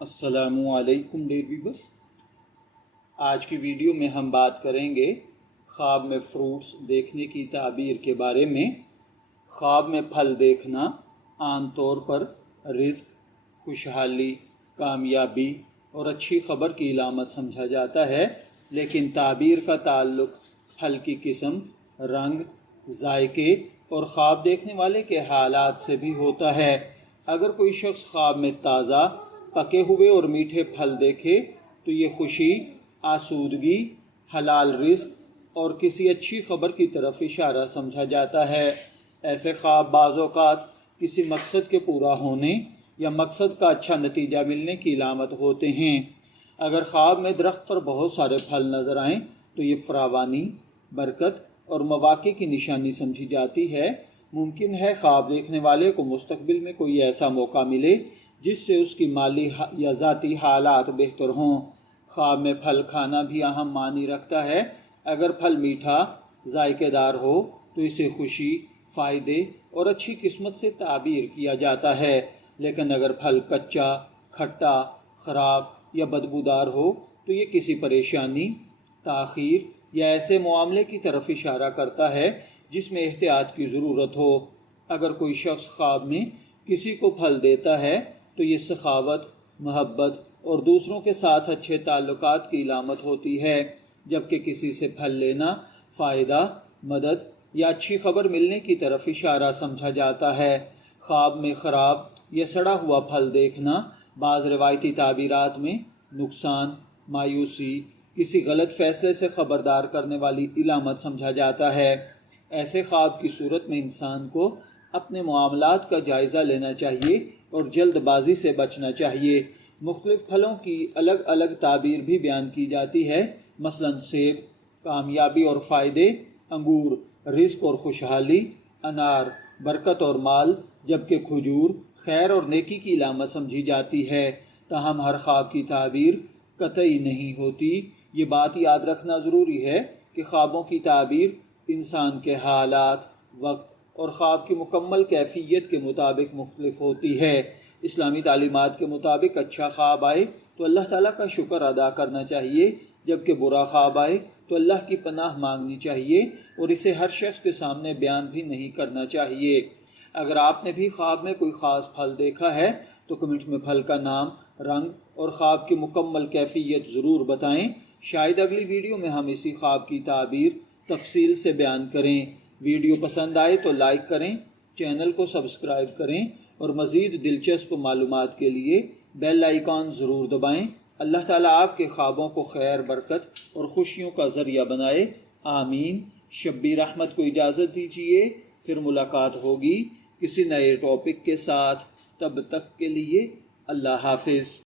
السلام علیکم dear viewers, آج کی ویڈیو میں ہم بات کریں گے خواب میں فروٹس دیکھنے کی تعبیر کے بارے میں۔ خواب میں پھل دیکھنا عام طور پر رزق، خوشحالی، کامیابی اور اچھی خبر کی علامت سمجھا جاتا ہے، لیکن تعبیر کا تعلق پھل کی قسم، رنگ، ذائقے اور خواب دیکھنے والے کے حالات سے بھی ہوتا ہے۔ اگر کوئی شخص خواب میں تازہ، پکے ہوئے اور میٹھے پھل دیکھے تو یہ خوشی، آسودگی، حلال رزق اور کسی اچھی خبر کی طرف اشارہ سمجھا جاتا ہے۔ ایسے خواب بعض اوقات کسی مقصد کے پورا ہونے یا مقصد کا اچھا نتیجہ ملنے کی علامت ہوتے ہیں۔ اگر خواب میں درخت پر بہت سارے پھل نظر آئیں تو یہ فراوانی، برکت اور مواقع کی نشانی سمجھی جاتی ہے۔ ممکن ہے خواب دیکھنے والے کو مستقبل میں کوئی ایسا موقع ملے جس سے اس کی مالی یا ذاتی حالات بہتر ہوں۔ خواب میں پھل کھانا بھی اہم معنی رکھتا ہے۔ اگر پھل میٹھا، ذائقہ دار ہو تو اسے خوشی، فائدے اور اچھی قسمت سے تعبیر کیا جاتا ہے، لیکن اگر پھل کچا، کھٹا، خراب یا بدبودار ہو تو یہ کسی پریشانی، تاخیر یا ایسے معاملے کی طرف اشارہ کرتا ہے جس میں احتیاط کی ضرورت ہو۔ اگر کوئی شخص خواب میں کسی کو پھل دیتا ہے تو یہ سخاوت، محبت اور دوسروں کے ساتھ اچھے تعلقات کی علامت ہوتی ہے، جبکہ کسی سے پھل لینا فائدہ، مدد یا اچھی خبر ملنے کی طرف اشارہ سمجھا جاتا ہے۔ خواب میں خراب یا سڑا ہوا پھل دیکھنا بعض روایتی تعبیرات میں نقصان، مایوسی، کسی غلط فیصلے سے خبردار کرنے والی علامت سمجھا جاتا ہے۔ ایسے خواب کی صورت میں انسان کو اپنے معاملات کا جائزہ لینا چاہیے اور جلد بازی سے بچنا چاہیے۔ مختلف پھلوں کی الگ الگ تعبیر بھی بیان کی جاتی ہے، مثلاً سیب کامیابی اور فائدے، انگور رزق اور خوشحالی، انار برکت اور مال، جبکہ کھجور خیر اور نیکی کی علامت سمجھی جاتی ہے۔ تاہم ہر خواب کی تعبیر قطعی نہیں ہوتی۔ یہ بات یاد رکھنا ضروری ہے کہ خوابوں کی تعبیر انسان کے حالات، وقت اور خواب کی مکمل کیفیت کے مطابق مختلف ہوتی ہے۔ اسلامی تعلیمات کے مطابق اچھا خواب آئے تو اللہ تعالیٰ کا شکر ادا کرنا چاہیے، جبکہ برا خواب آئے تو اللہ کی پناہ مانگنی چاہیے اور اسے ہر شخص کے سامنے بیان بھی نہیں کرنا چاہیے۔ اگر آپ نے بھی خواب میں کوئی خاص پھل دیکھا ہے تو کمنٹ میں پھل کا نام، رنگ اور خواب کی مکمل کیفیت ضرور بتائیں۔ شاید اگلی ویڈیو میں ہم اسی خواب کی تعبیر تفصیل سے بیان کریں۔ ویڈیو پسند آئے تو لائک کریں، چینل کو سبسکرائب کریں اور مزید دلچسپ معلومات کے لیے بیل آئیکن ضرور دبائیں۔ اللہ تعالیٰ آپ کے خوابوں کو خیر، برکت اور خوشیوں کا ذریعہ بنائے، آمین۔ شبیر احمد کو اجازت دیجیے، پھر ملاقات ہوگی کسی نئے ٹاپک کے ساتھ۔ تب تک کے لیے اللہ حافظ۔